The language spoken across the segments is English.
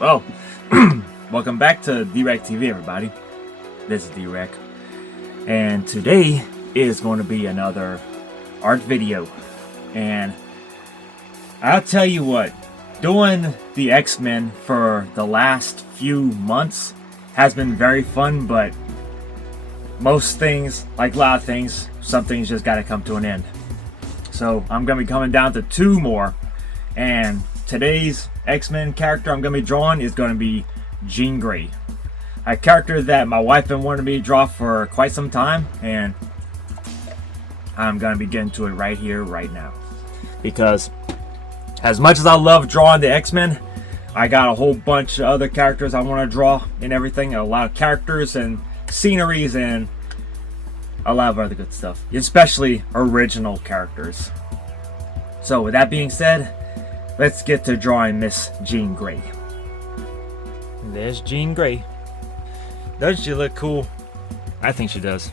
Well, welcome back to DwreckTV, everybody. This is Dwreck, and today is going to be another art video. And I'll tell you what, doing the X-Men for the last few months has been very fun, but most things, like a lot of things, some things just got to come to an end. So I'm going to be coming down to 2 more, and today's X-Men character I'm going to be drawing is going to be Jean Grey. A character that my wife been wanting me to draw for quite some time, and I'm going to be getting to it right here, right now. Because as much as I love drawing the X-Men, I got a whole bunch of other characters I want to draw and everything. A lot of characters and sceneries and a lot of other good stuff. Especially original characters. So with that being said, let's get to drawing Miss Jean Grey. There's Jean Grey. Doesn't she look cool? I think she does.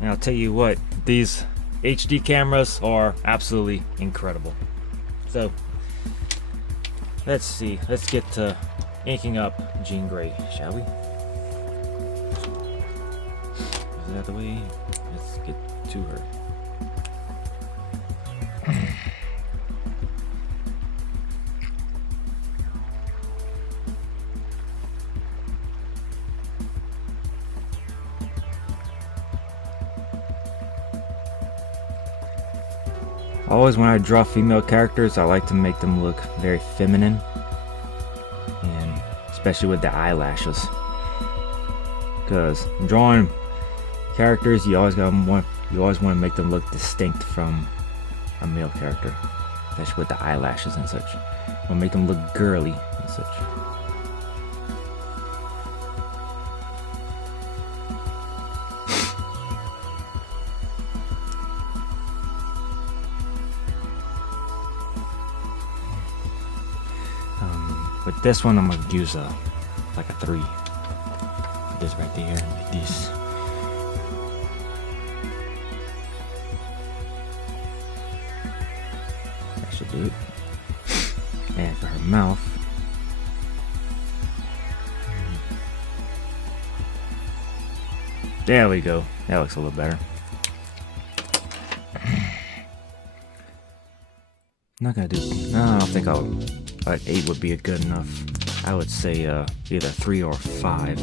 And I'll tell you what, these HD cameras are absolutely incredible. So, let's see. Let's get to inking up Jean Grey, shall we? Is that the way? Let's get to her. Always when I draw female characters, I like to make them look very feminine, and especially with the eyelashes. Because drawing characters, you always want to make them look distinct from a male character, especially with the eyelashes and such. You want to make them look girly and such. With this one, I'm gonna use like a 3. This right there, like this. That should do it. And for her mouth, there we go. That looks a little better. Not gonna do. No, I don't think I'll. 8 would be good enough. I would say either 3 or 5.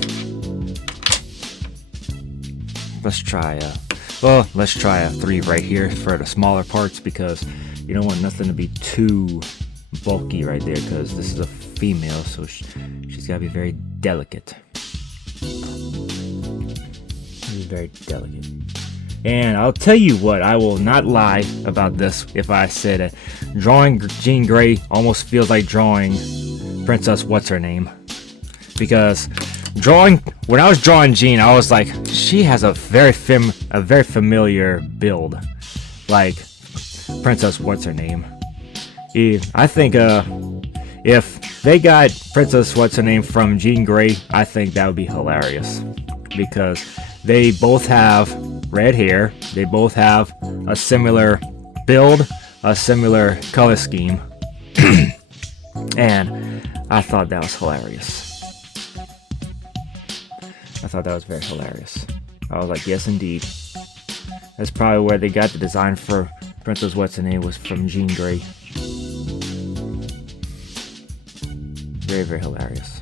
Let's try let's try a 3 right here for the smaller parts, because you don't want nothing to be too bulky right there, because this is a female, so she's gotta be very delicate. Very delicate. And I'll tell you what, I will not lie about this if I said that drawing Jean Grey almost feels like drawing Princess What's-Her-Name. Because when I was drawing Jean, I was like, she has a very familiar build, like Princess What's-Her-Name. I think if they got Princess What's-Her-Name from Jean Grey, I think that would be hilarious. Because they both have red hair, they both have a similar build, a similar color scheme, and I thought that was hilarious. I thought that was very hilarious. I was like, yes indeed. That's probably where they got the design for Princess What's-Her-Name, was from Jean Grey. Very, very hilarious.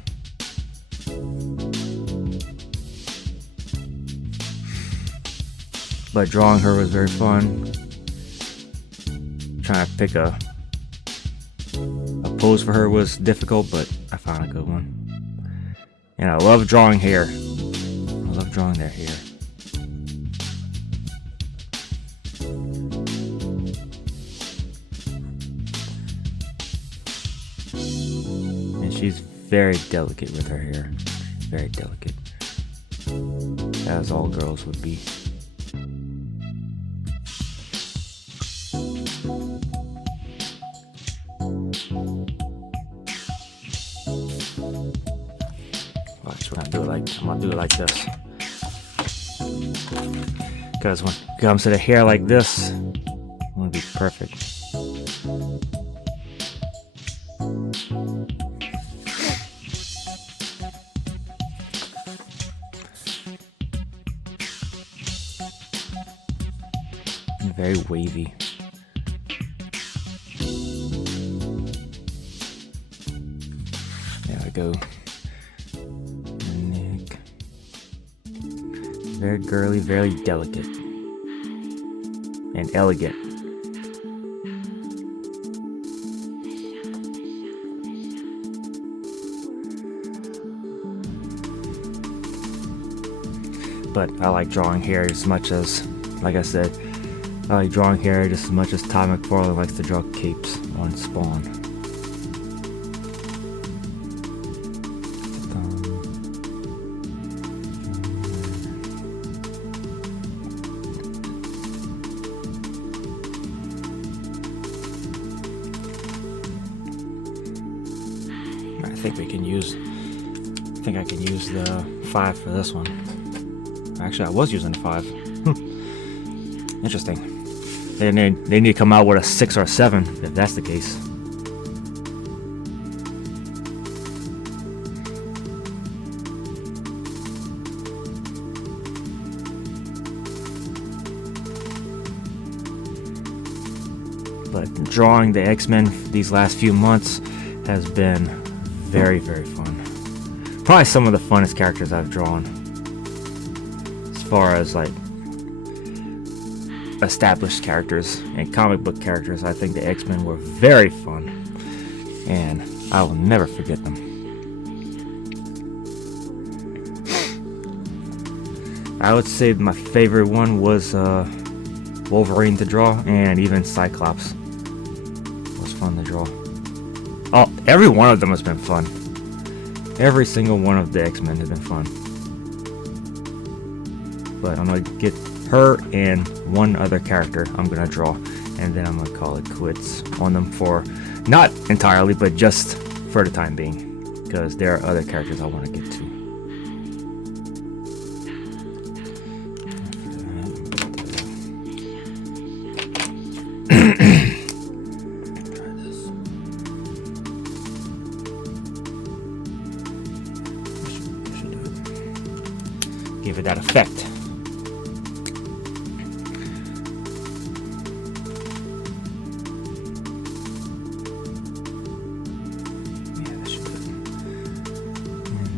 But drawing her was very fun. Trying to pick a pose for her was difficult, but I found a good one. And I love drawing hair. I love drawing their hair. And she's very delicate with her hair. Very delicate. As all girls would be. Watch, I'm gonna do it like this. Because when it comes to the hair like this, it's gonna be perfect. very wavy. There we go. Neck. Very girly, very delicate. And elegant. But I like drawing hair as much as, like I said, I like drawing hair just as much as Todd McFarlane likes to draw capes on Spawn. I think I can use the 5 for this one. Actually, I was using the 5. Interesting. They need to come out with a 6 or a 7 if that's the case. But drawing the X-Men these last few months has been very, very fun. Probably some of the funnest characters I've drawn. As far as like established characters and comic book characters, I think the X-Men were very fun, and I will never forget them. I would say my favorite one was Wolverine to draw, and even Cyclops was fun to draw. Oh, every one of them has been fun. Every single one of the X-Men has been fun. But I'm gonna get her and one other character I'm gonna draw, and then I'm gonna call it quits on them, for not entirely, but just for the time being, because there are other characters I want to get to. Give it that effect.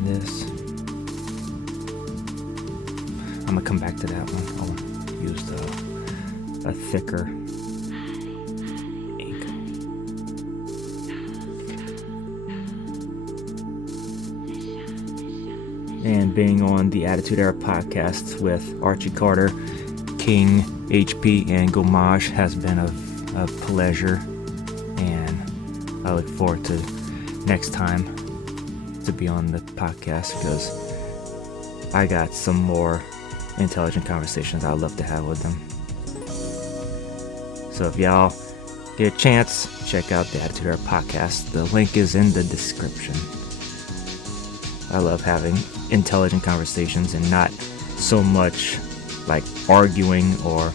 This. I'm gonna come back to that one. I'll use a thicker ink. And being on the Attitude Era podcast with Archie Carter, King, HP, and Gomage has been a pleasure, and I look forward to next time to be on the podcast, because I got some more intelligent conversations I'd love to have with them. So if y'all get a chance, check out the Attitude Era podcast. The link is in the description. I love having intelligent conversations and not so much like arguing or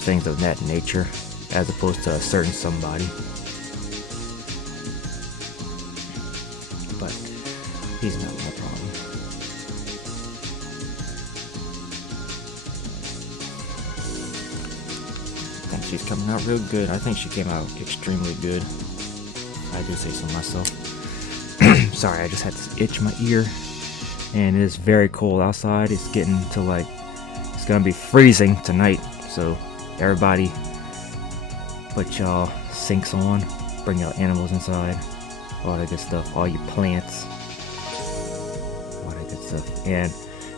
things of that nature, as opposed to a certain somebody. But he's not my problem. I think she's coming out real good. I think she came out extremely good. I do say so myself. Sorry, I just had to itch my ear. And it is very cold outside. It's getting to like, it's gonna be freezing tonight. So everybody put y'all sinks on, bring y'all animals inside, all that good stuff, all your plants, all that good stuff, and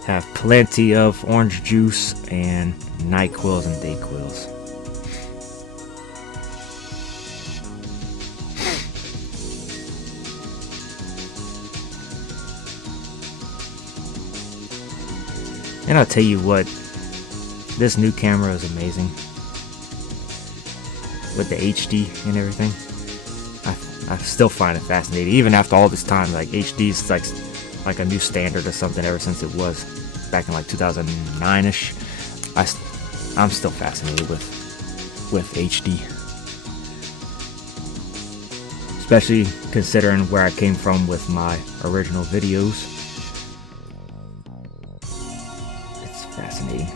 have plenty of orange juice and NyQuils and DayQuils. And I'll tell you what, this new camera is amazing. With the HD and everything, I still find it fascinating. Even after all this time, like HD is like a new standard or something ever since it was back in like 2009-ish. I'm still fascinated with HD. Especially considering where I came from with my original videos. Fascinating.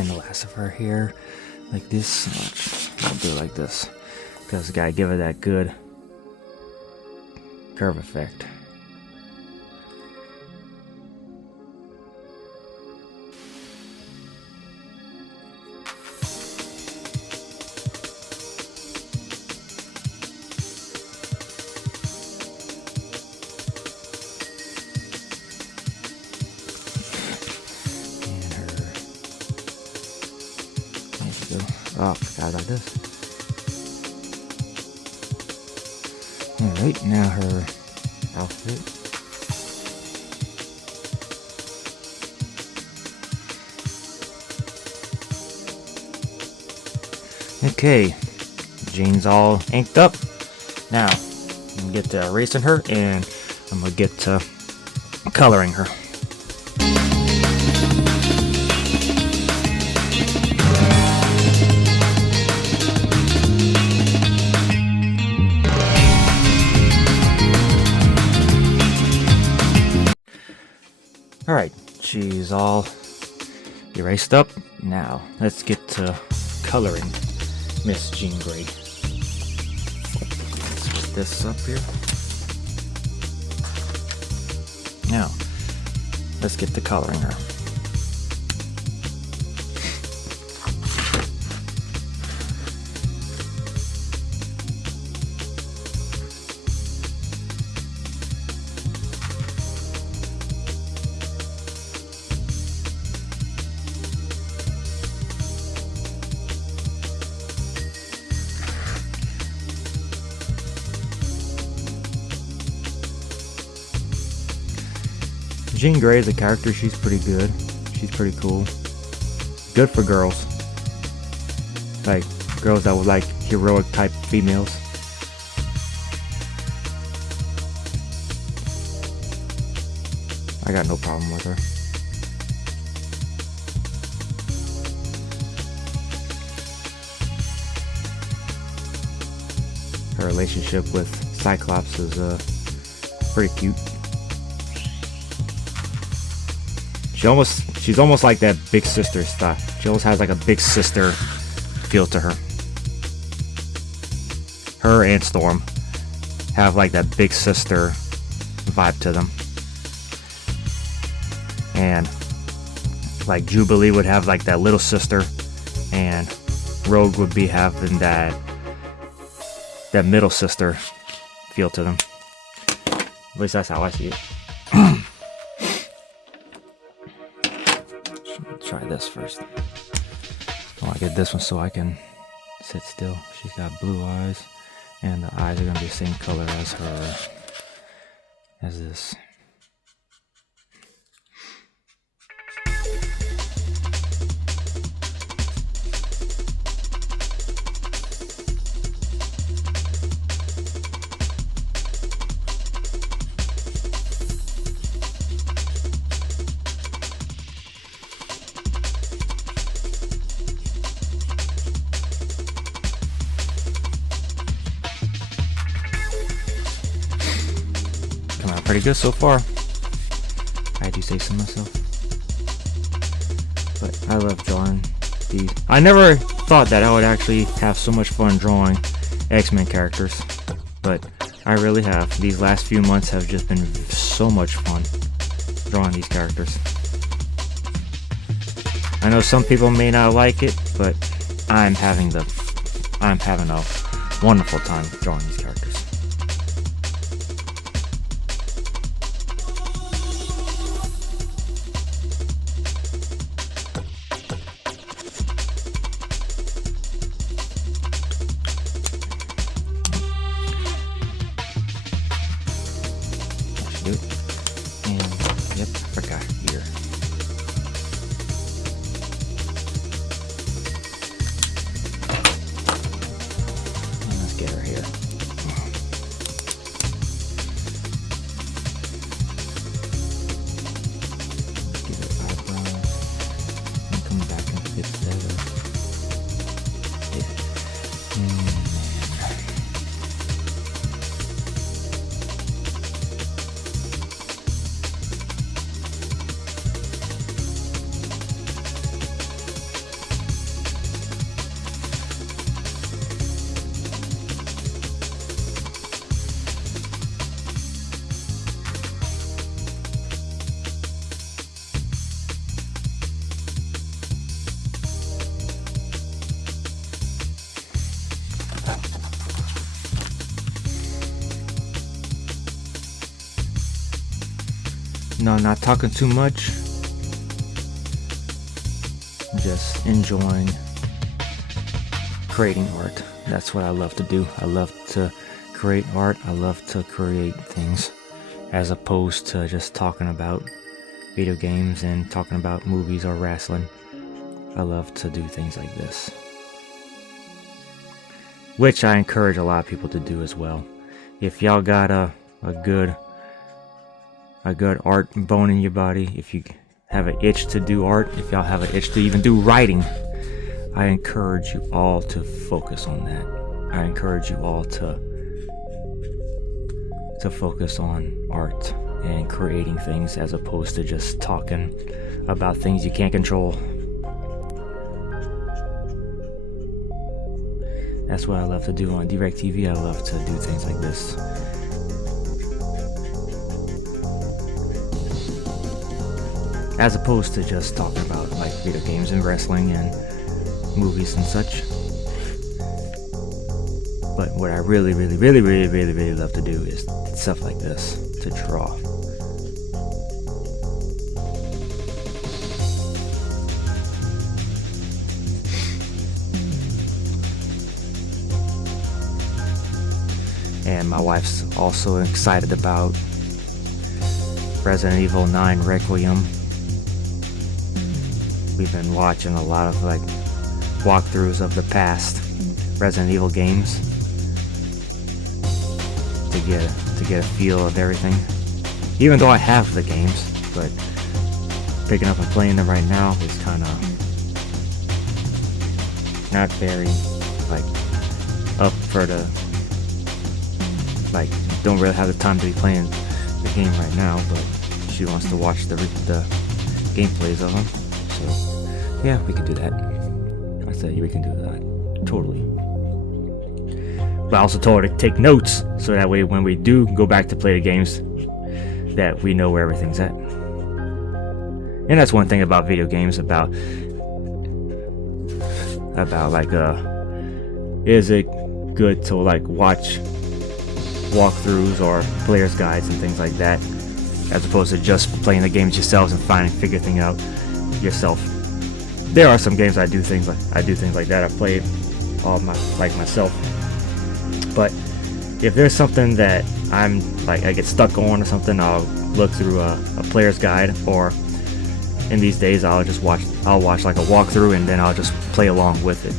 And the last of her hair, like this. I'll do it like this, because I gotta give it that good curve effect. Oh, forgot about this. Alright, now her outfit. Okay, Jean's all inked up. Now, I'm gonna get to erasing her, and I'm gonna get to coloring her. Alright, she's all erased up. Now, let's get to coloring Miss Jean Grey. Let's put this up here. Now, let's get to coloring her. Jean Grey is a character. She's pretty good. She's pretty cool. Good for girls. Like, girls that would like heroic type females. I got no problem with her. Her relationship with Cyclops is pretty cute. She's almost like that big sister style. She almost has like a big sister feel to her. Her and Storm have like that big sister vibe to them. And like Jubilee would have like that little sister, and Rogue would be having that middle sister feel to them. At least that's how I see it. Try this first. I want to get this one so I can sit still. She's got blue eyes, and the eyes are going to be the same color as her, as this. Pretty good so far, I do say so myself. But I love drawing these. I never thought that I would actually have so much fun drawing X-Men characters, but I really have. These last few months have just been so much fun drawing these characters. I know some people may not like it, but I'm having a wonderful time drawing these characters. And yep, I forgot here. And let's get her here. No, not talking too much. Just enjoying creating art. That's what I love to do. I love to create art. I love to create things, as opposed to just talking about video games and talking about movies or wrestling. I love to do things like this, which I encourage a lot of people to do as well. If y'all got a good art bone in your body, if you have an itch to do art, if y'all have an itch to even do writing, I encourage you all to focus on that. I encourage you all to focus on art and creating things, as opposed to just talking about things you can't control. That's what I love to do on DwreckTV. I love to do things like this. As opposed to just talking about like video games and wrestling and movies and such. But what I really love to do is stuff like this, to draw. And my wife's also excited about Resident Evil 9 Requiem. We've been watching a lot of like walkthroughs of the past Resident Evil games to get a feel of everything. Even though I have the games, but picking up and playing them right now is kind of not very like up for the like. Don't really have the time to be playing the game right now, but she wants to watch the gameplays of them. So yeah, we can do that. I said we can do that totally. But I also told her to take notes, so that way when we do go back to play the games, that we know where everything's at. And that's one thing about video games, about like is it good to like watch walkthroughs or players guides and things like that, as opposed to just playing the games yourselves and figure things out yourself. There are some games I do things like that. I play all myself. But if there's something that I'm like I get stuck on or something, I'll look through a player's guide, or in these days I'll watch like a walkthrough and then I'll just play along with it,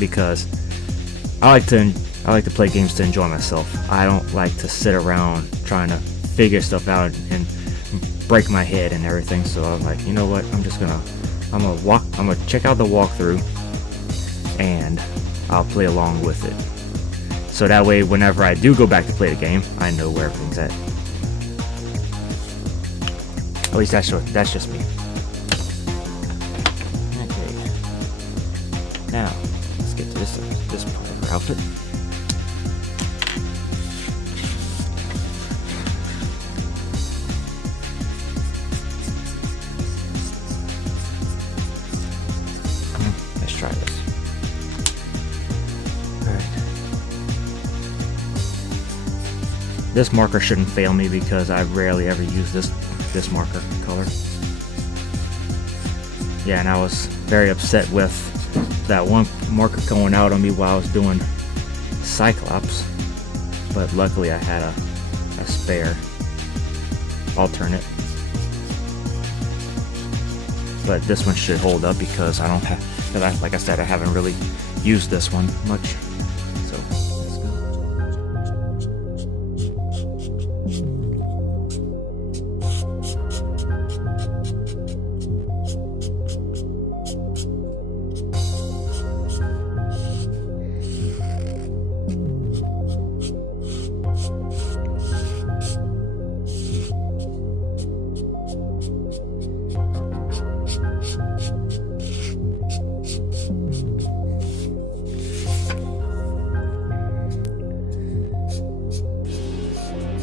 because I like to play games to enjoy myself. I don't like to sit around trying to figure stuff out and break my head and everything. So I'm like, you know what? I'm gonna check out the walkthrough and I'll play along with it. So that way, whenever I do go back to play the game, I know where everything's at. At least that's just me. Okay. Now let's get to this part of our outfit. Let's try this. This marker shouldn't fail me because I rarely ever use this marker color. Yeah, and I was very upset with that one marker going out on me while I was doing Cyclops, but luckily I had a spare alternate. But this one should hold up because I don't have, like I said, I haven't really used this one much. So let's go.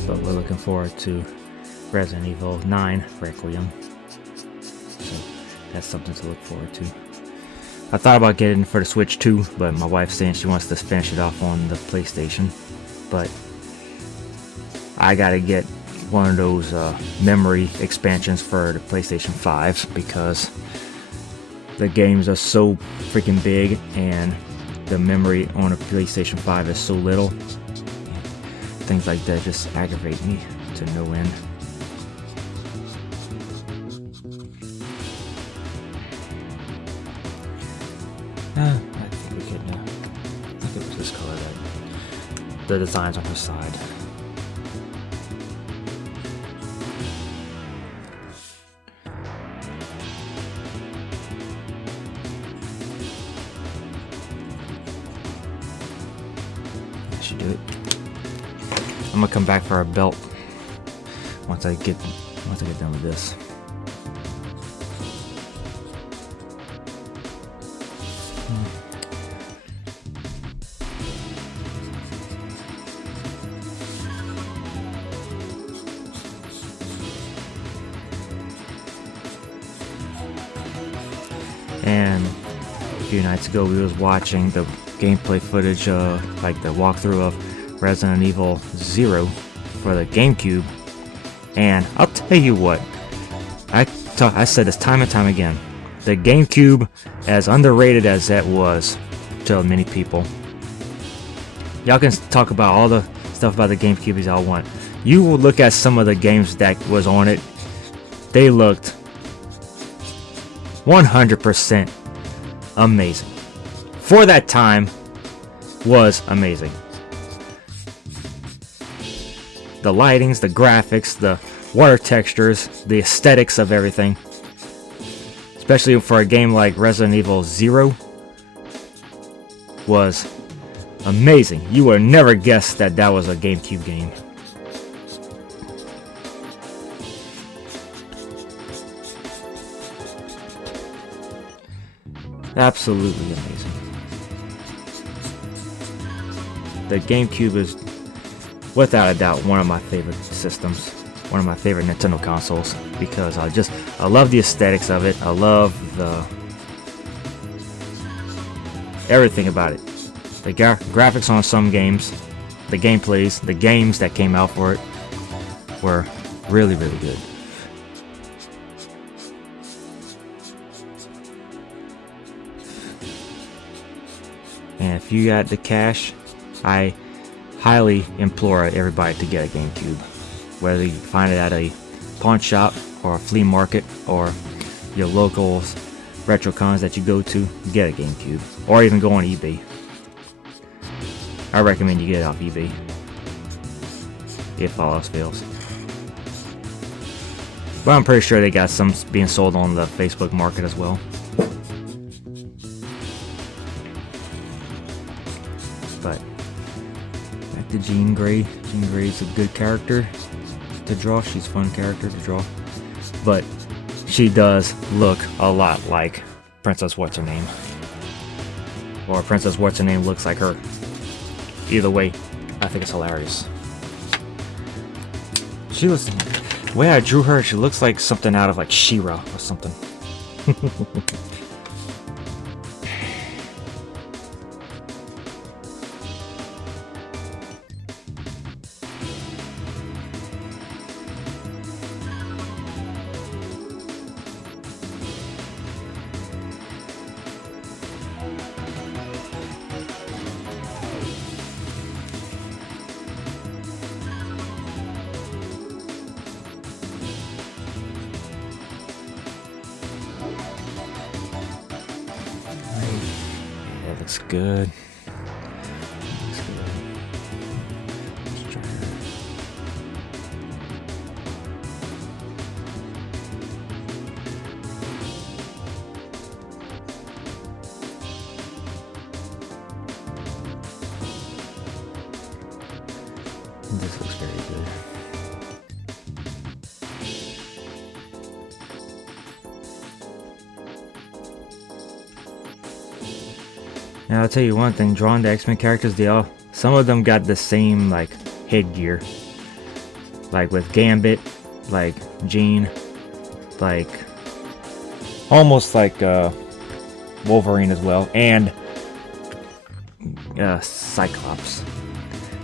But we're looking forward to Resident Evil 9 Requiem. So that's something to look forward to. I thought about getting it for the Switch too, but my wife's saying she wants to finish it off on the PlayStation. But I gotta get one of those memory expansions for the PlayStation 5 because the games are so freaking big and the memory on a PlayStation 5 is so little. Things like that just aggravate me to no end. I think we could, I think it was this color that the designs on her side. That should do it. I'm gonna come back for our belt once I get done with this. And a few nights ago we was watching the gameplay footage, like the walkthrough of Resident Evil 0 for the GameCube, and I'll tell you what, I said this time and time again, the GameCube, as underrated as that was to many people, y'all can talk about all the stuff about the GameCube as y'all want, you will look at some of the games that was on it, they looked 100% amazing. For that time, was amazing. The lightings, the graphics, the water textures, the aesthetics of everything. Especially for a game like Resident Evil 0 was amazing. You would never guess that that was a GameCube game. Absolutely amazing. The GameCube is, without a doubt, one of my favorite systems, one of my favorite Nintendo consoles, because I love the aesthetics of it. I love everything about it. The graphics on some games, the gameplays, the games that came out for it were really, really good. And if you got the cash, I highly implore everybody to get a GameCube. Whether you find it at a pawn shop or a flea market or your local retro cons that you go to, get a GameCube. Or even go on eBay. I recommend you get it off eBay, if all else fails. But I'm pretty sure they got some being sold on the Facebook market as well. But back to Jean Grey. Jean Grey's a good character to draw. She's a fun character to draw. But she does look a lot like Princess What's-Her-Name. Or Princess What's-Her-Name looks like her. Either way, I think it's hilarious. She looks, the way I drew her, she looks like something out of like She-Ra or something. That looks good. Looks good. Let's try her. This looks very good. Now I'll tell you one thing, drawing the X-Men characters, some of them got the same like headgear. Like with Gambit, like Jean, like almost like Wolverine as well, and Cyclops.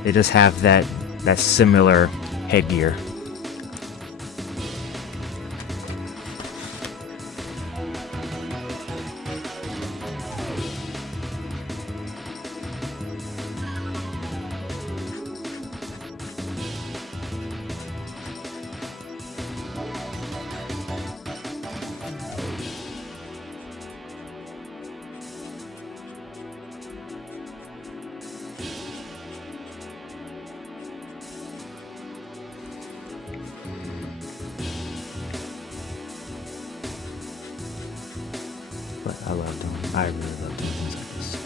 They just have that similar headgear. I really love doing things like this.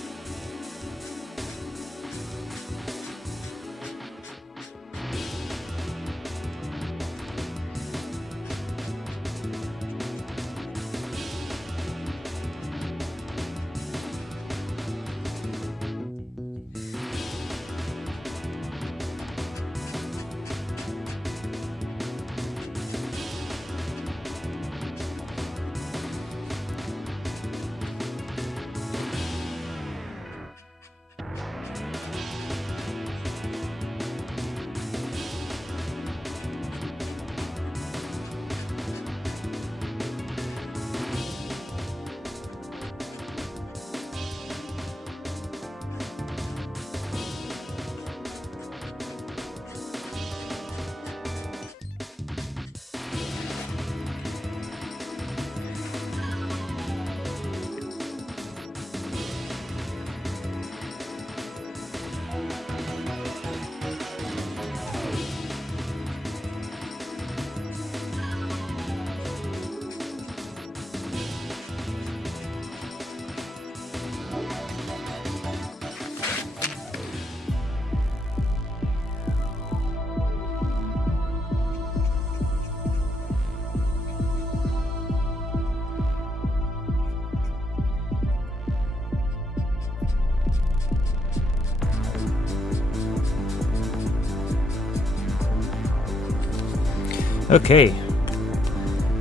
Okay,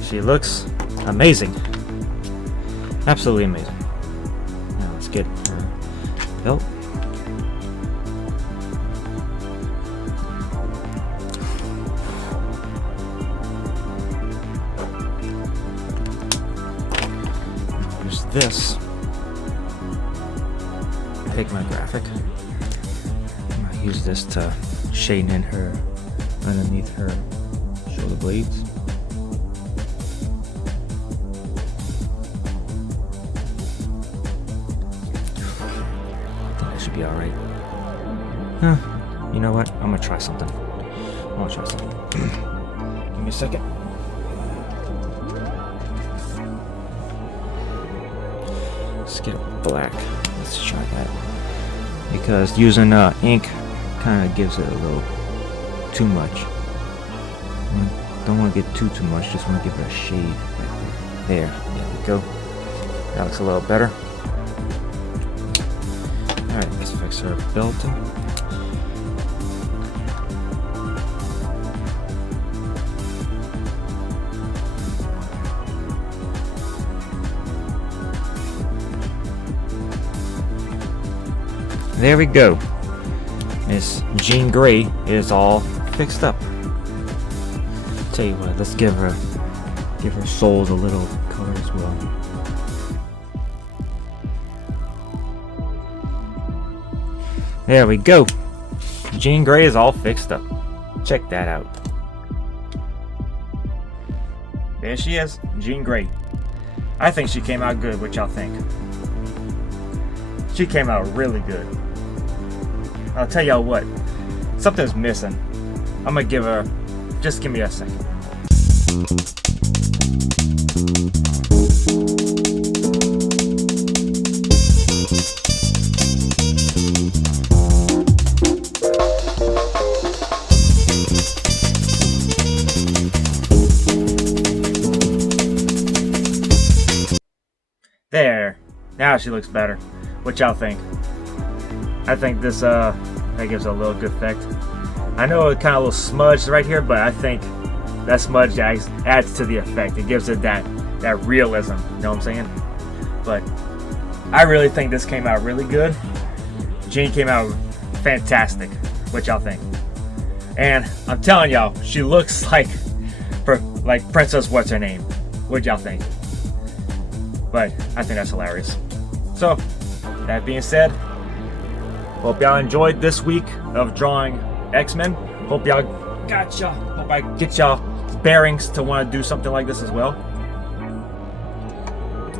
she looks amazing, absolutely amazing. Now let's get her belt. There's this pigment graphic. I'm gonna use this to shade in her underneath her shoulder blades. I think that should be alright. You know what? I'm gonna try something. Give me a second. Let's get it black. Let's try that. Because using ink kind of gives it a little too much. Don't want to get too much, just want to give it a shade right there. There we go. That looks a little better. Alright, let's fix our belt. There we go. Miss Jean Grey is all fixed up. Tell you what, let's give her soles a little color as well. There we go. Jean Grey is all fixed up. Check that out. There she is, Jean Grey. I think she came out good. What y'all think? She came out really good. I'll tell y'all what, something's missing. I'm gonna give her, just give me a second. There, now she looks better. What y'all think? I think this that gives a little good effect. I know it kind of a little smudged right here, but I think that smudge adds to the effect. It gives it that realism. You know what I'm saying? But I really think this came out really good. Jean came out fantastic. What y'all think? And I'm telling y'all, she looks like Princess What's Her Name. What y'all think? But I think that's hilarious. So that being said, hope y'all enjoyed this week of drawing X-Men. Hope y'all hope I get y'all bearings to want to do something like this as well.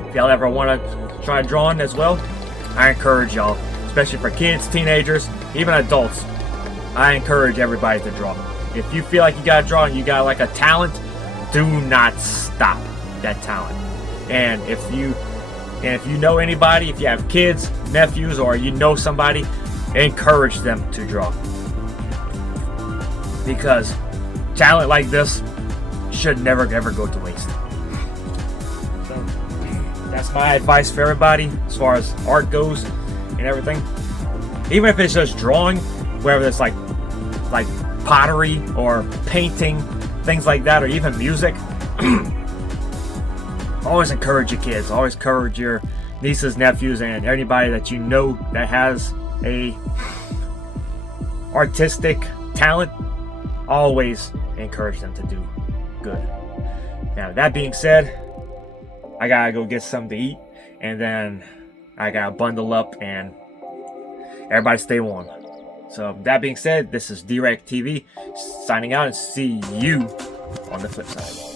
If y'all ever want to try drawing as well, I encourage y'all, especially for kids, teenagers, even adults. I encourage everybody to draw. If you feel like you gotta draw and you got like a talent, do not stop that talent. And if you And if you know anybody, if you have kids, nephews, or you know somebody, encourage them to draw. Because talent like this should never ever go to waste. So that's my advice for everybody as far as art goes and everything. Even if it's just drawing, whether it's like pottery or painting, things like that, or even music. Always encourage your kids, always encourage your nieces, nephews, and anybody that you know that has a artistic talent. Always encourage them to do good. Now, that being said, I gotta go get something to eat, and then I gotta bundle up and everybody stay warm. So that being said, this is DwreckTV signing out, and see you on the flip side.